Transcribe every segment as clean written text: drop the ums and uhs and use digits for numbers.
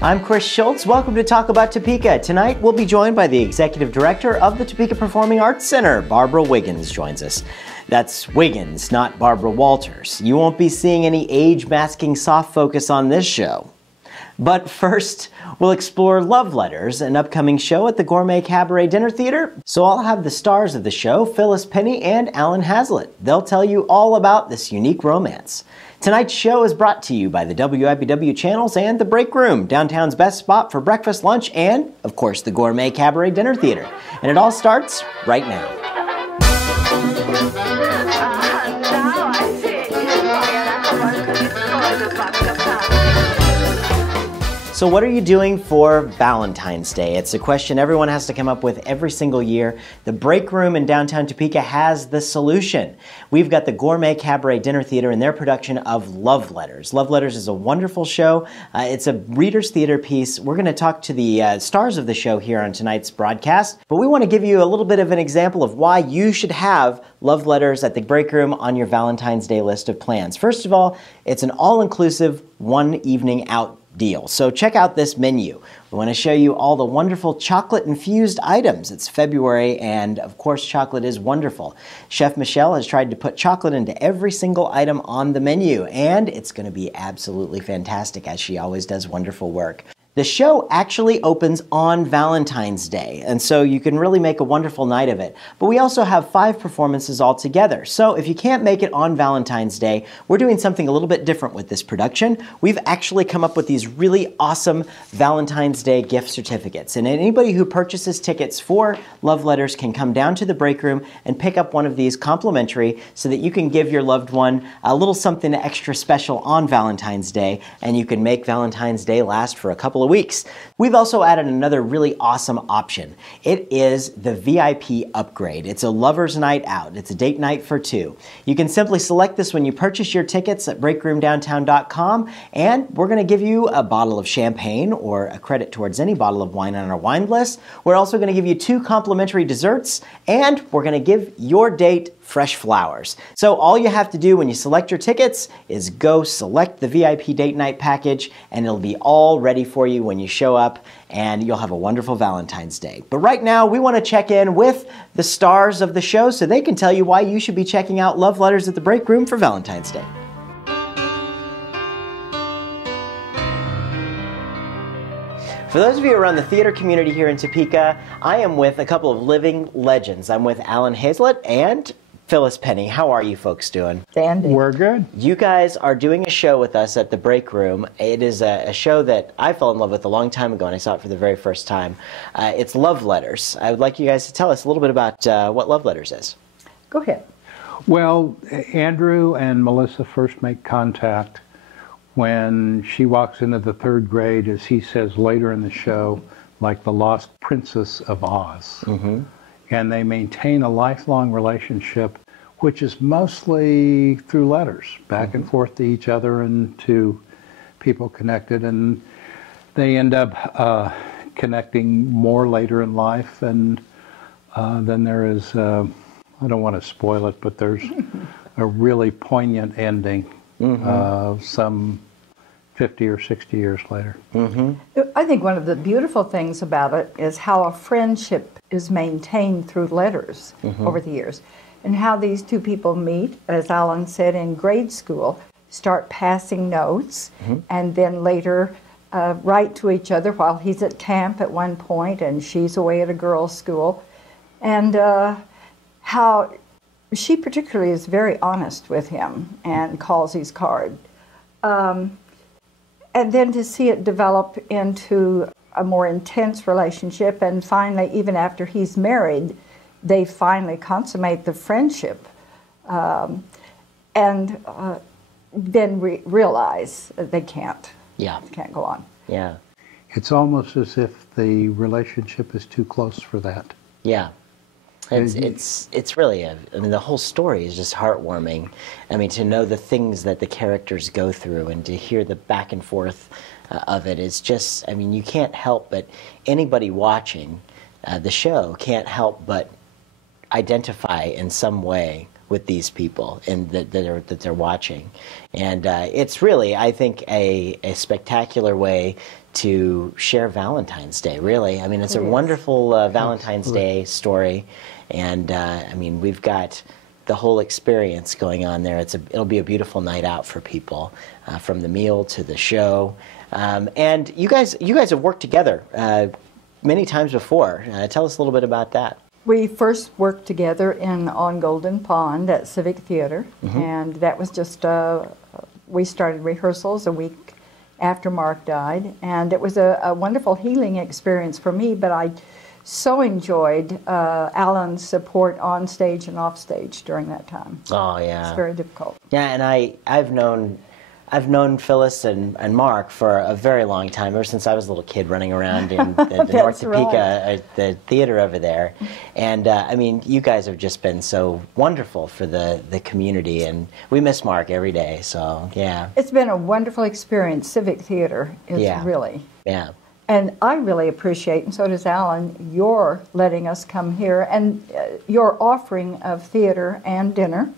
I'm Chris Schultz. Welcome to Talk About Topeka. Tonight we'll be joined by the Executive Director of the Topeka Performing Arts Center. Barbara Wiggins joins us. That's Wiggins, not Barbara Walters. You won't be seeing any age-masking soft focus on this show. But first, we'll explore Love Letters, an upcoming show at the Gourmet Cabaret Dinner Theater. So I'll have the stars of the show, Phyllis, Penney, and Allan Hazlett. They'll tell you all about this unique romance. Tonight's show is brought to you by the WIBW channels and the Break Room, downtown's best spot for breakfast, lunch, and, of course, the Gourmet Cabaret Dinner Theater. And it all starts right now. So what are you doing for Valentine's Day? It's a question everyone has to come up with every single year. The Break Room in downtown Topeka has the solution. We've got the Gourmet Cabaret Dinner Theater and their production of Love Letters. Love Letters is a wonderful show. It's a reader's theater piece. We're going to talk to the stars of the show here on tonight's broadcast, but we want to give you a little bit of an example of why you should have Love Letters at the Break Room on your Valentine's Day list of plans. First of all, it's an all-inclusive one evening out deal. So check out this menu. We want to show you all the wonderful chocolate-infused items. It's February, and of course, chocolate is wonderful. Chef Michelle has tried to put chocolate into every single item on the menu, and it's going to be absolutely fantastic, as she always does wonderful work. The show actually opens on Valentine's Day, and so you can really make a wonderful night of it. But we also have 5 performances altogether. So if you can't make it on Valentine's Day, we're doing something a little bit different with this production. We've actually come up with these really awesome Valentine's Day gift certificates. And anybody who purchases tickets for Love Letters can come down to the Break Room and pick up one of these complimentary so that you can give your loved one a little something extra special on Valentine's Day, and you can make Valentine's Day last for a couple of weeks. We've also added another really awesome option. It is the VIP upgrade. It's a lover's night out. It's a date night for 2. You can simply select this when you purchase your tickets at breakroomdowntown.com, and we're going to give you a bottle of champagne or a credit towards any bottle of wine on our wine list. We're also going to give you 2 complimentary desserts, and we're going to give your date fresh flowers. So all you have to do when you select your tickets is go select the VIP date night package, and it'll be all ready for you when you show up, and you'll have a wonderful Valentine's Day. But right now, we want to check in with the stars of the show so they can tell you why you should be checking out Love Letters at the Break Room for Valentine's Day. For those of you around the theater community here in Topeka, I am with a couple of living legends. I'm with Allan Hazlett and Phyllis Penney. How are you folks doing? Dandy. We're good. You guys are doing a show with us at the Break Room. It is a show that I fell in love with a long time ago, and I saw it for the very first time. It's Love Letters. I would like you guys to tell us a little bit about what Love Letters is. Go ahead. Well, Andrew and Melissa first make contact when she walks into the 3rd grade, as he says later in the show, like the lost princess of Oz. Mm-hmm. And they maintain a lifelong relationship, which is mostly through letters, back and forth to each other and to people connected. And they end up connecting more later in life. And then there is, I don't want to spoil it, but there's a really poignant ending some 50 or 60 years later. Mm-hmm. I think one of the beautiful things about it is how a friendship is maintained through letters over the years, and how these 2 people meet, as Allan said, in grade school, start passing notes, and then later write to each other while he's at camp at one point and she's away at a girls' school, and how she particularly is very honest with him and calls his card. And then to see it develop into a more intense relationship, and finally, even after he's married, they finally consummate the friendship, and then realize that they can't go on. Yeah. It's almost as if the relationship is too close for that. Yeah. It's really I mean, the whole story is just heartwarming. I mean, to know the things that the characters go through and to hear the back and forth of it is just, I mean, you can't help but, anybody watching the show can't help but identify in some way with these people and that they're watching. And it's really, I think, a spectacular way to share Valentine's Day, really. I mean, it's a wonderful Valentine's Day story. And, I mean, we've got the whole experience going on there. It'll be a beautiful night out for people, from the meal to the show. And you guys have worked together many times before. Tell us a little bit about that. We first worked together on Golden Pond at Civic Theater, and that was just, we started rehearsals a week after Mark died, and it was a wonderful healing experience for me, but I so enjoyed Allan's support on stage and off stage during that time. Oh, yeah. It's very difficult. Yeah, and I've known Phyllis and Mark for a very long time, ever since I was a little kid running around in the North Topeka, the theater over there. And I mean, you guys have just been so wonderful for the community, and we miss Mark every day, so yeah. It's been a wonderful experience. Civic Theater is really. Yeah. And I really appreciate, and so does Allan, your letting us come here and your offering of theater and dinner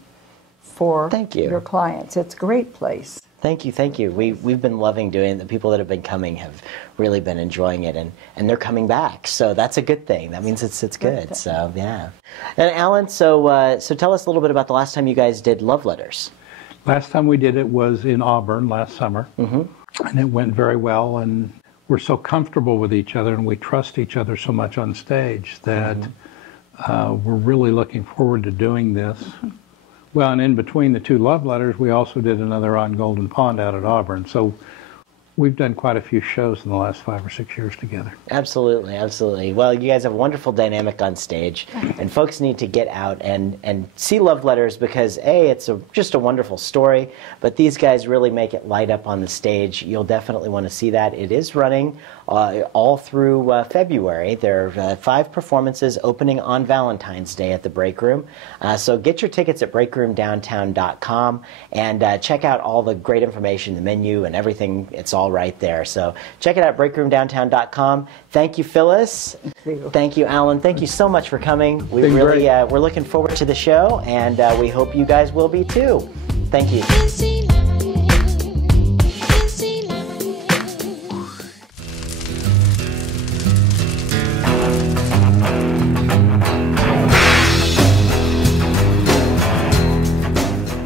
for your clients. It's a great place. Thank you, thank you. We've been loving doing it. The people that have been coming have really been enjoying it, and they're coming back. So that's a good thing. That means it's good. So yeah. And Allan, so tell us a little bit about the last time you guys did Love Letters. Last time we did it was in Auburn last summer, and it went very well. And we're so comfortable with each other, and we trust each other so much on stage that we're really looking forward to doing this. Well, and in between the two Love Letters, we also did another on Golden Pond out at Auburn. So we've done quite a few shows in the last 5 or 6 years together. Absolutely, absolutely. Well, you guys have a wonderful dynamic on stage, and folks need to get out and see Love Letters because, A, it's just a wonderful story, but these guys really make it light up on the stage. You'll definitely want to see that. It is running all through February. There are 5 performances opening on Valentine's Day at the Break Room. So get your tickets at breakroomdowntown.com and check out all the great information, the menu and everything. It's all right there. So check it out, breakroomdowntown.com. Thank you, Phyllis. Thank you, Allan. Thank you so much for coming. We really, we're looking forward to the show, and we hope you guys will be too. Thank you.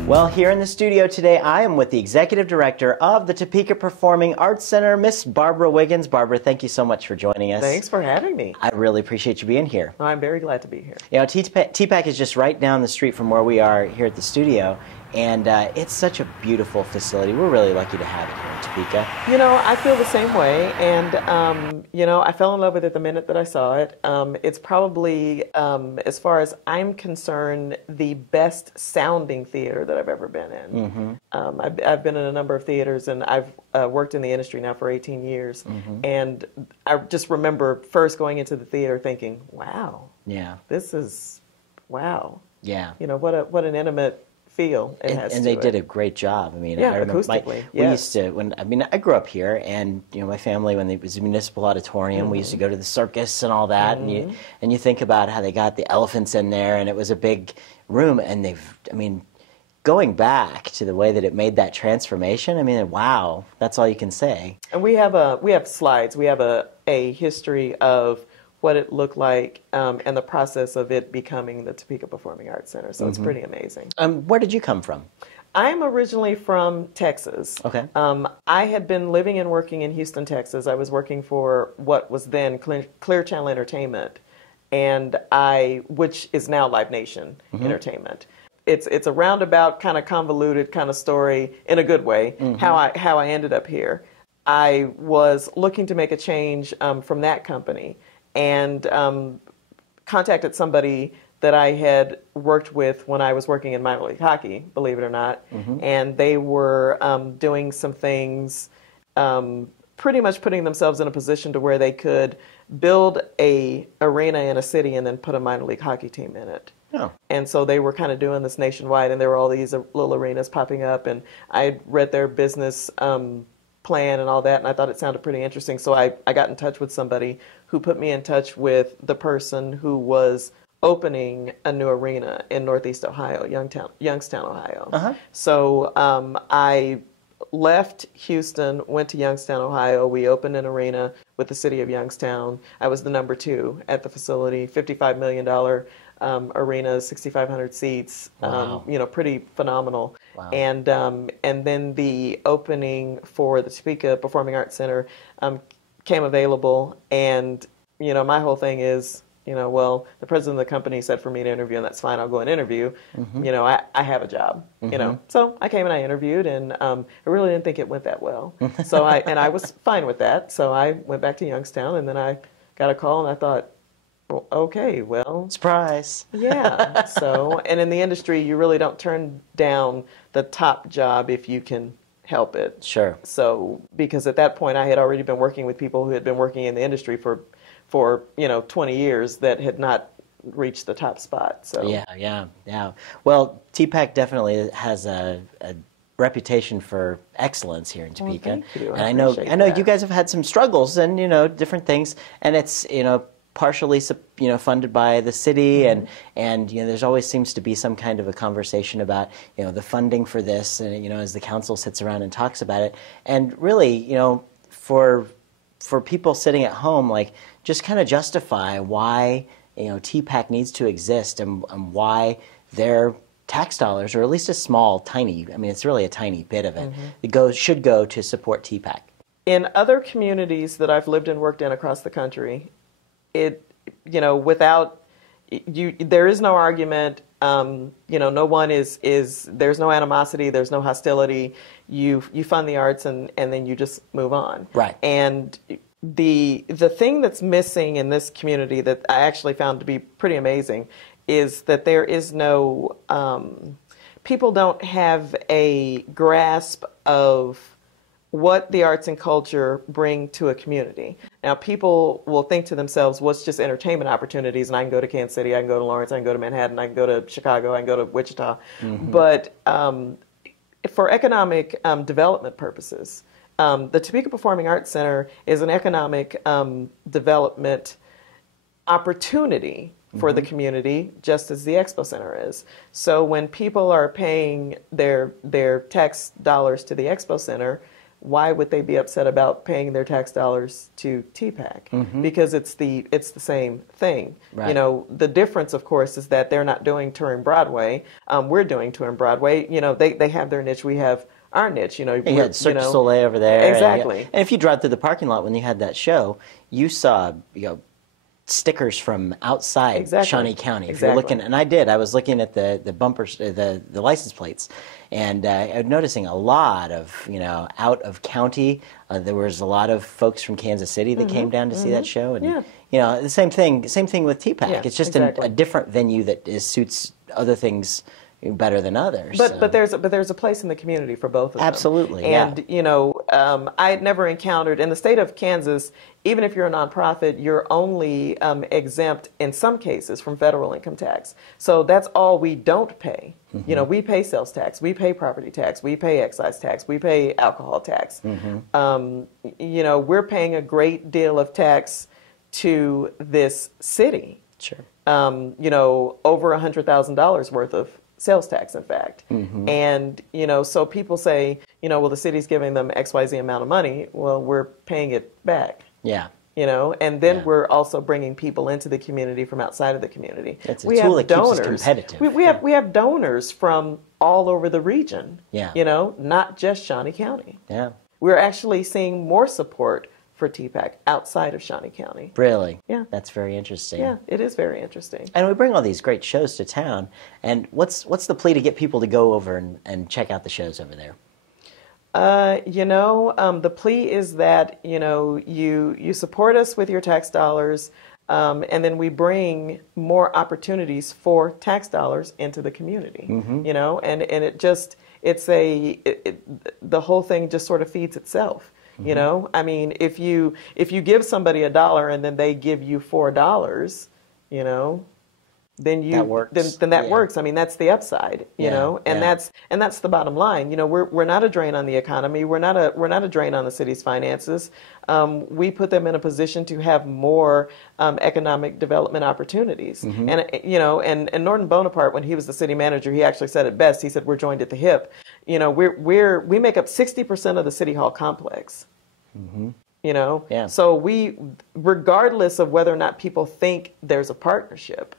Well, here in the studio today, I am with the Executive Director of the Topeka Performing Arts Center, Miss Barbara Wiggins. Barbara, thank you so much for joining us. Thanks for having me. I really appreciate you being here. I'm very glad to be here. You know, TPAC is just right down the street from where we are here at the studio, and it's such a beautiful facility. We're really lucky to have it here in Topeka. You know, I feel the same way, and, you know, I fell in love with it the minute that I saw it. It's probably, as far as I'm concerned, the best sounding theater that I've ever been in. I've been in a number of theaters, and I've worked in the industry now for 18 years, and I just remember first going into the theater thinking, wow, this is, wow. Yeah. You know, what an intimate feel it has and they did a great job. I mean, yeah, I remember acoustically, we used to, I grew up here, and you know, my family, when it was a municipal auditorium, we used to go to the circus and all that, and you think about how they got the elephants in there, and it was a big room, and going back to the way that it made that transformation, I mean, wow, that's all you can say. And we have slides. We have a history of what it looked like and the process of it becoming the Topeka Performing Arts Center. So it's pretty amazing. Where did you come from? I'm originally from Texas. Okay. I had been living and working in Houston, Texas. I was working for what was then Clear Channel Entertainment, which is now Live Nation Entertainment. It's a roundabout, kind of convoluted kind of story in a good way, how I ended up here. I was looking to make a change from that company, and contacted somebody that I had worked with when I was working in minor league hockey, believe it or not, and they were doing some things, pretty much putting themselves in a position to where they could build a arena in a city and then put a minor league hockey team in it. Oh. And so they were kind of doing this nationwide, and there were all these little arenas popping up, and I read their business plan and all that, and I thought it sounded pretty interesting. So I got in touch with somebody who put me in touch with the person who was opening a new arena in Northeast Ohio, Youngstown, Ohio. Uh-huh. So I left Houston, went to Youngstown, Ohio. We opened an arena with the city of Youngstown. I was the number 2 at the facility, $55 million arena, 6,500 seats. Wow. Pretty phenomenal. Wow. And then the opening for the Topeka Performing Arts Center came available, and my whole thing is, well, the president of the company said for me to interview, and that's fine, I'll go and interview. I have a job, So I came and I interviewed, and I really didn't think it went that well. So I was fine with that. So I went back to Youngstown, and then I got a call, and I thought, well, okay, well. Surprise. Yeah. So, and in the industry, you really don't turn down the top job if you can help it. Sure. So, because at that point I had already been working with people who had been working in the industry for 20 years that had not reached the top spot. So yeah. Well, TPAC definitely has a reputation for excellence here in Topeka. Well, thank you. And I know that. you guys have had some struggles and different things, and it's partially funded by the city, and there's always seems to be some kind of a conversation about the funding for this, and as the council sits around and talks about it, and really for people sitting at home, like, just kind of justify why TPAC needs to exist, and why their tax dollars, or at least a small, tiny, it's really a tiny bit of it, should go to support TPAC. In other communities that I've lived and worked in across the country, without there is no argument. No one is there's no animosity, there's no hostility. You fund the arts, and then you just move on. Right. And the thing that's missing in this community that I actually found to be pretty amazing is that there is no people don't have a grasp of what the arts and culture bring to a community. Now, people will think to themselves, well, it's just entertainment opportunities, and I can go to Kansas City, I can go to Lawrence, I can go to Manhattan, I can go to Chicago, I can go to Wichita. But for economic development purposes, the Topeka Performing Arts Center is an economic development opportunity for the community, just as the Expo Center is. So when people are paying their tax dollars to the Expo Center, why would they be upset about paying their tax dollars to TPAC? Because it's the same thing. Right. The difference, of course, is that they're not doing touring Broadway. We're doing touring Broadway. They have their niche. We have our niche. You had Cirque du Soleil over there. Exactly. And if you drive through the parking lot when you had that show, you saw stickers from outside Shawnee County. If you're looking, and I was looking at the bumpers, the license plates, and I was noticing a lot of out of county. There was a lot of folks from Kansas City that came down to see that show, and the same thing with TPAC. Yeah, it's just a different venue that suits other things better than others. But there's a place in the community for both of them. Absolutely. And I had never encountered in the state of Kansas, even if you're a nonprofit, you're only exempt in some cases from federal income tax. So that's all we don't pay. We pay sales tax, we pay property tax, we pay excise tax, we pay alcohol tax. We're paying a great deal of tax to this city. Sure. Over $100,000 worth of sales tax, in fact. And, so people say, well, the city's giving them XYZ amount of money. Well, we're paying it back. Yeah. And then we're also bringing people into the community from outside of the community. It's a tool that keeps us competitive. We have donors from all over the region. Yeah. Not just Shawnee County. Yeah. We're actually seeing more support for TPAC outside of Shawnee County. Really? Yeah. That's very interesting. Yeah, it is very interesting. And we bring all these great shows to town. And what's the plea to get people to go over and check out the shows over there? The plea is that, you support us with your tax dollars, and then we bring more opportunities for tax dollars into the community, and it just, the whole thing just sort of feeds itself. If you give somebody $1 and then they give you $4, then that works. Then that works. I mean, that's the upside, you know, and that's the bottom line. You know, we're not a drain on the economy. We're not a drain on the city's finances. We put them in a position to have more economic development opportunities. And you know, and Norton Bonaparte, when he was the city manager, he actually said it best. He said, "We're joined at the hip." You know, we make up 60% of the city hall complex. You know, so we, regardless of whether or not people think there's a partnership,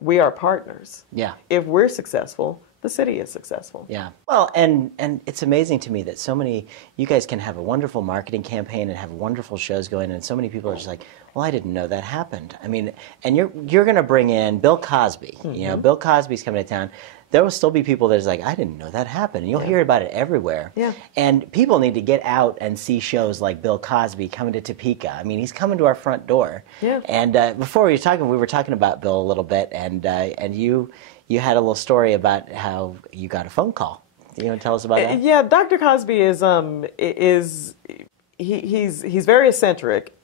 we are partners. Yeah. If we're successful, the city is successful. Yeah. Well, and it's amazing to me that so many, you guys can have a wonderful marketing campaign and have wonderful shows going, and so many people are just like, well, I didn't know that happened. I mean, and you're going to bring in Bill Cosby. You know, Bill Cosby's coming to town. There will still be people that's like, I didn't know that happened. And you'll hear about it everywhere. Yeah. And people need to get out and see shows like Bill Cosby coming to Topeka. I mean, he's coming to our front door. Yeah. And before we were talking about Bill a little bit, and you had a little story about how you got a phone call. Do you want to tell us about that? Yeah, Dr. Cosby he's very eccentric.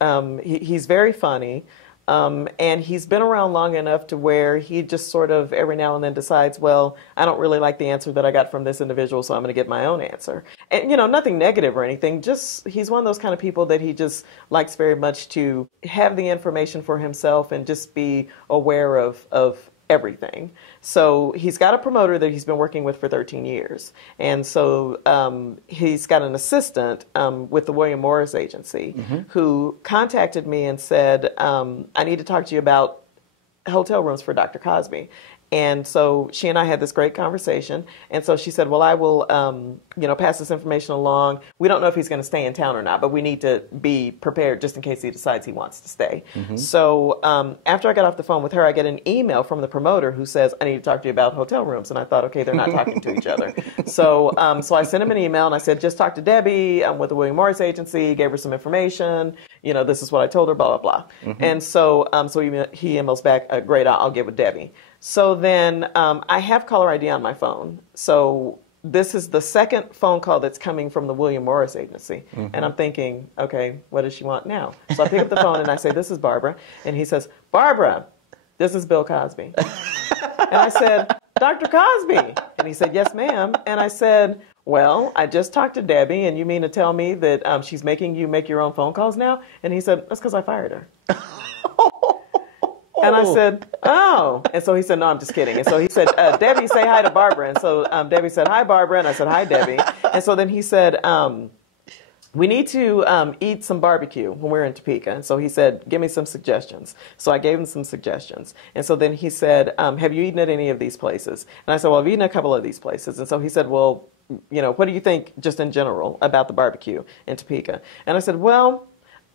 He's very funny. And he's been around long enough to where he just sort of every now and then decides, well, I don't really like the answer that I got from this individual, so I'm going to get my own answer. And, you know, nothing negative or anything, just he's one of those kind of people that he just likes very much to have the information for himself and just be aware of everything. So he's got a promoter that he's been working with for 13 years. And so he's got an assistant with the William Morris Agency who contacted me and said, I need to talk to you about hotel rooms for Dr. Cosby. And so she and I had this great conversation. And so she said, well, I will, you know, pass this information along. We don't know if he's going to stay in town or not, but we need to be prepared just in case he decides he wants to stay. So after I got off the phone with her, I get an email from the promoter who says, I need to talk to you about hotel rooms. And I thought, okay, they're not talking to each other. So I sent him an email and I said, just talk to Debbie. I'm with the William Morris Agency, gave her some information. You know, this is what I told her, blah, blah, blah. And so he emails back, great, I'll get with Debbie. So then I have caller ID on my phone. So this is the second phone call that's coming from the William Morris Agency. And I'm thinking, okay, what does she want now? So I pick up the phone and I say, this is Barbara. And he says, Barbara, this is Bill Cosby. And I said, Dr. Cosby. And he said, yes, ma'am. And I said, well, I just talked to Debbie, and you mean to tell me that she's making you make your own phone calls now? And he said, that's because I fired her. And I said, oh. And so he said, no, I'm just kidding. And so he said, Debbie, say hi to Barbara. And so Debbie said, hi, Barbara. And I said, hi, Debbie. And so then he said, we need to eat some barbecue when we're in Topeka. And so he said, give me some suggestions. So I gave him some suggestions. And so then he said, have you eaten at any of these places? And I said, well, I've eaten at a couple of these places. And so he said, well, you know, what do you think just in general about the barbecue in Topeka? And I said, well,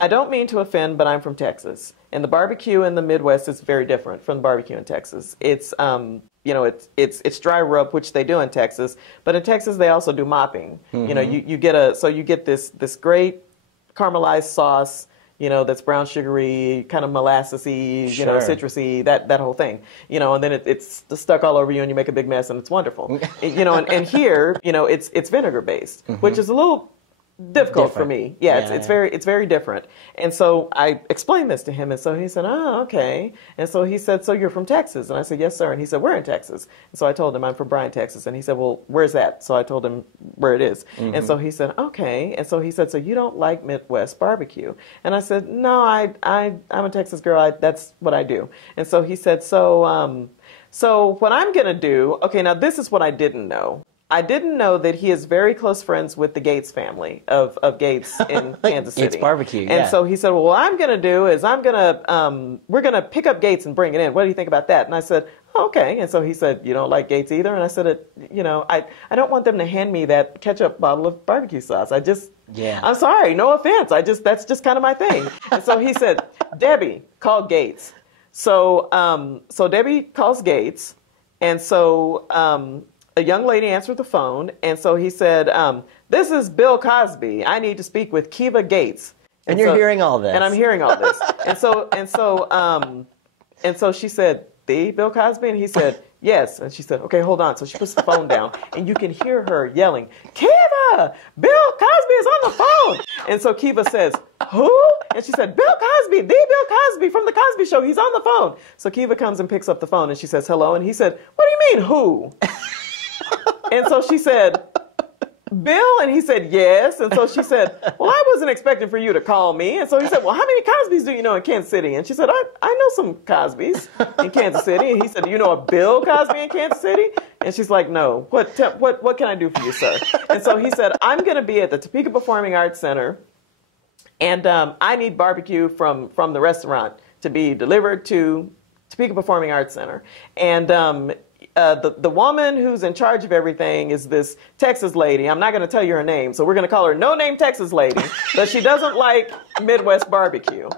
I don't mean to offend, but I'm from Texas. And the barbecue in the Midwest is very different from the barbecue in Texas. It's, you know, it's dry rub, which they do in Texas. But in Texas, they also do mopping. You know, you get this great caramelized sauce, you know, that's brown sugary, kind of molassesy, you know, citrusy, that whole thing. You know, and then it's stuck all over you and you make a big mess and it's wonderful. You know, and here, you know, it's vinegar based, which is a little difficult for me. Yeah, it's very different. And so I explained this to him, and so he said, oh, okay. And so he said, so you're from Texas? And I said, yes, sir. And he said, we're in Texas. And so I told him, I'm from Bryan, Texas. And he said, well, where's that? So I told him where it is. And so he said, okay. And so he said, so you don't like Midwest barbecue? And I said, no, I'm a Texas girl. That's what I do. And so he said, so what I'm going to do, okay, now this is what I didn't know. I didn't know that he is very close friends with the Gates family of Gates in Kansas City. Gates barbecue, And so he said, well, what I'm going to do is we're going to pick up Gates and bring it in. What do you think about that? And I said, okay. And so he said, you don't like Gates either? And I said, you know, I don't want them to hand me that ketchup bottle of barbecue sauce. I'm sorry, no offense. That's just kind of my thing. And so he said, Debbie, call Gates. So Debbie calls Gates. And so, a young lady answered the phone, and so he said, this is Bill Cosby. I need to speak with Kiva Gates. And you're hearing all this. And I'm hearing all this. and so she said, the Bill Cosby? And he said, yes. And she said, okay, hold on. So she puts the phone down, and you can hear her yelling, Kiva, Bill Cosby is on the phone. And so Kiva says, who? And she said, Bill Cosby, the Bill Cosby from the Cosby Show. He's on the phone. So Kiva comes and picks up the phone and she says, hello. And he said, what do you mean, who? And so she said, Bill? And he said, yes. And so she said, well, I wasn't expecting for you to call me. And so he said, well, how many Cosbys do you know in Kansas City? And she said, I know some Cosbys in Kansas City. And he said, do you know a Bill Cosby in Kansas City? And she's like, no. What can I do for you, sir? And so he said, I'm going to be at the Topeka Performing Arts Center, and I need barbecue from the restaurant to be delivered to Topeka Performing Arts Center. And the woman who's in charge of everything is this Texas lady. I'm not going to tell you her name, so we're going to call her No Name Texas Lady, but she doesn't like Midwest barbecue.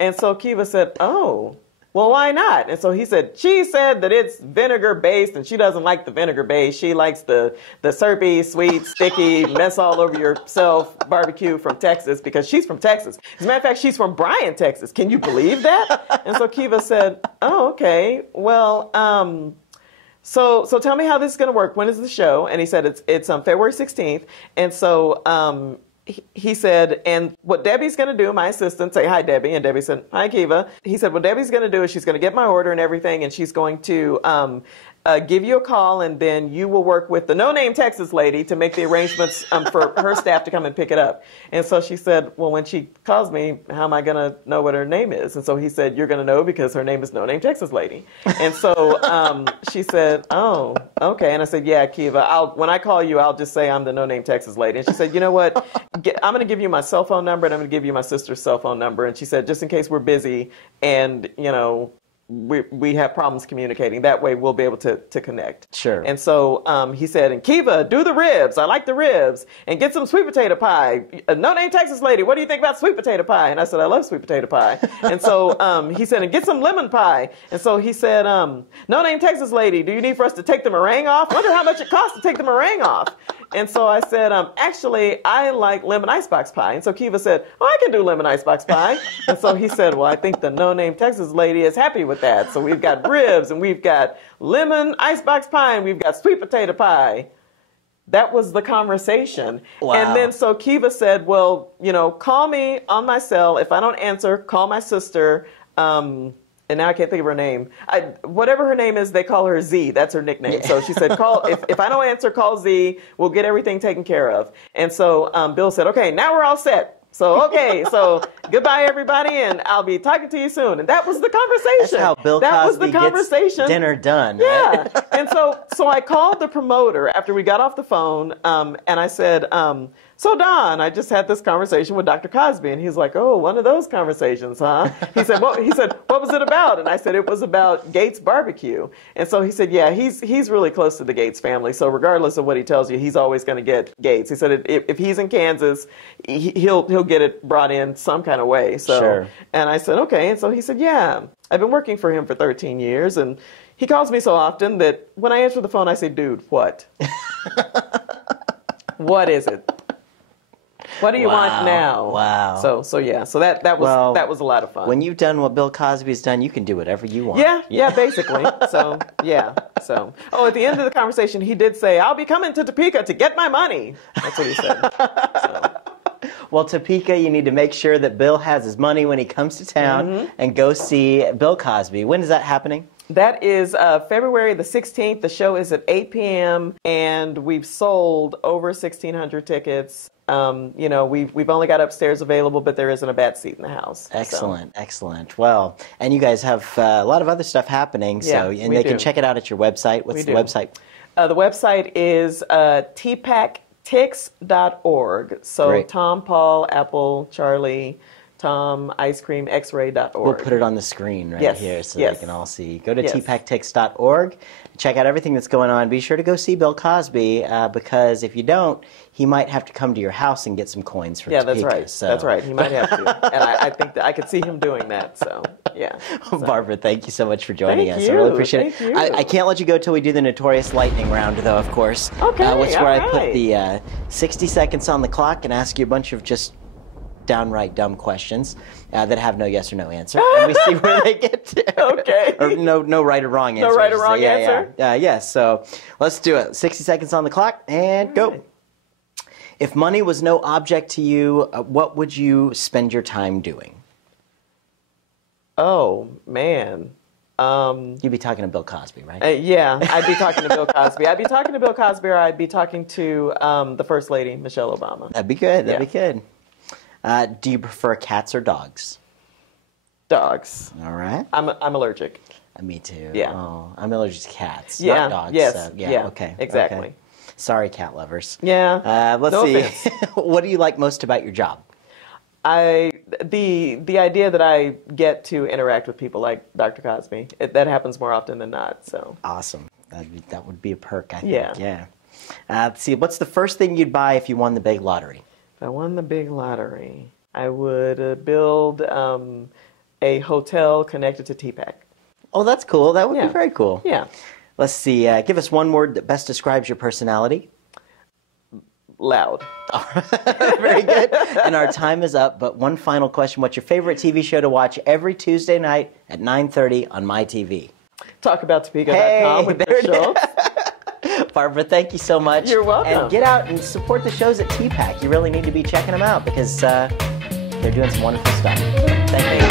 And so Kiva said, oh, well, why not? And so he said, she said that it's vinegar based and she doesn't like the vinegar based. She likes the syrupy, sweet, sticky, mess all over yourself barbecue from Texas because she's from Texas. As a matter of fact, she's from Bryan, Texas. Can you believe that? And so Kiva said, oh, okay. Well, so tell me how this is going to work. When is the show? And he said, it's on February 16th. And so, he said, and what Debbie's going to do, my assistant, say hi, Debbie. And Debbie said, hi, Kiva. He said, what Debbie's going to do is she's going to get my order and everything, and she's going to give you a call, and then you will work with the No Name Texas lady to make the arrangements for her staff to come and pick it up. And so she said, well, when she calls me, how am I going to know what her name is? And so he said, you're going to know because her name is No Name Texas lady. And so she said, oh, okay. And I said, yeah, Kiva, when I call you, I'll just say I'm the No Name Texas lady. And she said, you know what? I'm going to give you my cell phone number, and I'm going to give you my sister's cell phone number. And she said, just in case we're busy and, we have problems communicating. That way we'll be able to connect. Sure. And so he said, and Kiva, do the ribs. I like the ribs. And get some sweet potato pie. No Name Texas lady, what do you think about sweet potato pie? And I said, I love sweet potato pie. And so he said, and get some lemon pie. And so he said, No Name Texas lady, do you need for us to take the meringue off? I wonder how much it costs to take the meringue off. And so I said, actually, I like lemon icebox pie. And so Kiva said, oh, I can do lemon icebox pie. And so he said, well, I think the No Name Texas lady is happy with that. So we've got ribs, and we've got lemon icebox pie, and we've got sweet potato pie. That was the conversation. Wow. And then so Kiva said, well, call me on my cell. If I don't answer, call my sister. And now I can't think of her name. Whatever her name is, they call her Z. That's her nickname. Yeah. So she said, call if I don't answer, call Z. We'll get everything taken care of. And so Bill said, okay, now we're all set. So, okay, so goodbye, everybody, and I'll be talking to you soon. And that was the conversation. That's how Bill Cosby gets dinner done, right? Yeah. And so I called the promoter after we got off the phone, and I said, so Don, I just had this conversation with Dr. Cosby. And he's like, oh, one of those conversations, huh? He said, what was it about? And I said, it was about Gates Barbecue. And so he said, yeah, he's really close to the Gates family. So regardless of what he tells you, he's always going to get Gates. He said, if he's in Kansas, he'll get it brought in some kind of way. So, sure. And I said, okay. And so he said, yeah, I've been working for him for 13 years. And he calls me so often that when I answer the phone, I say, dude, what? What is it? What do you want now? Wow. So yeah. So that was a lot of fun. When you've done what Bill Cosby's done, you can do whatever you want. Yeah, basically. So yeah. So at the end of the conversation, he did say, "I'll be coming to Topeka to get my money." That's what he said. So. Well, Topeka, you need to make sure that Bill has his money when he comes to town and go see Bill Cosby. When is that happening? That is February the 16th. The show is at 8 p.m. and we've sold over 1,600 tickets. We've only got upstairs available, but there isn't a bad seat in the house. Excellent, excellent. Well, and you guys have a lot of other stuff happening, and they can check it out at your website. What's the website? The website is tpactix.org. So Great. Tom, Paul, Apple, Charlie, Tom, ice cream, x-ray.org. We'll put it on the screen right here so they can all see. Go to tpactix.org, check out everything that's going on. Be sure to go see Bill Cosby because if you don't, he might have to come to your house and get some coins from Topeka. That's right. So. That's right. He might have to. And I think that I could see him doing that. So, yeah. So. Barbara, thank you so much for joining us. Thank you. I really appreciate it. I can't let you go till we do the notorious lightning round, though, of course. Okay, which where I put the 60 seconds on the clock and ask you a bunch of just downright dumb questions that have no yes or no answer, and we see where they get to. Okay. Or no right or wrong answer. No right or wrong answer? Yes, so let's do it. 60 seconds on the clock, and go. If money was no object to you, what would you spend your time doing? Oh, man. You'd be talking to Bill Cosby, right? Yeah, I'd be talking to Bill Cosby. I'd be talking to Bill Cosby, or I'd be talking to the First Lady, Michelle Obama. That'd be good. That'd be good. Do you prefer cats or dogs? Dogs. All right. I'm allergic. Me too. Yeah. Oh, I'm allergic to cats, Yeah. not dogs. Yes. So, Yeah. Okay. Exactly. Okay. Sorry, cat lovers. Yeah. Let's No see. offense. What do you like most about your job? The idea that I get to interact with people like Dr. Cosby, that happens more often than not. So Awesome. That would be a perk, I think. Yeah. Yeah. Let's see. What's the first thing you'd buy if you won the big lottery? if I won the big lottery, I would build a hotel connected to Topeka. Oh, that's cool. That would Yeah. be very cool. Yeah. Let's see. Give us one word that best describes your personality. Loud. Very good. And our time is up, but one final question. What's your favorite TV show to watch every Tuesday night at 9:30 on MyTV? TalkAboutTopeka.com with there the it show. Barbara, thank you so much. You're welcome. And get out and support the shows at TPAC. You really need to be checking them out because they're doing some wonderful stuff. Thank you.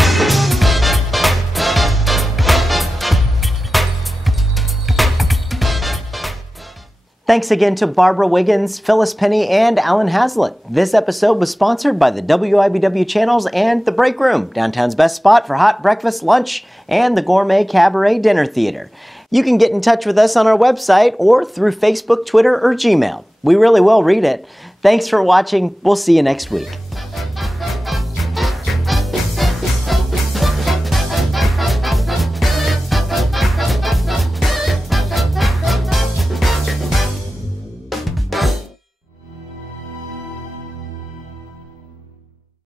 Thanks again to Barbara Wiggins, Phyllis, Penney, and Allan Hazlett. This episode was sponsored by the WIBW channels and The Break Room, downtown's best spot for hot breakfast, lunch, and the Gourmet Cabaret Dinner Theater. You can get in touch with us on our website or through Facebook, Twitter, or Gmail. We really will read it. Thanks for watching. We'll see you next week.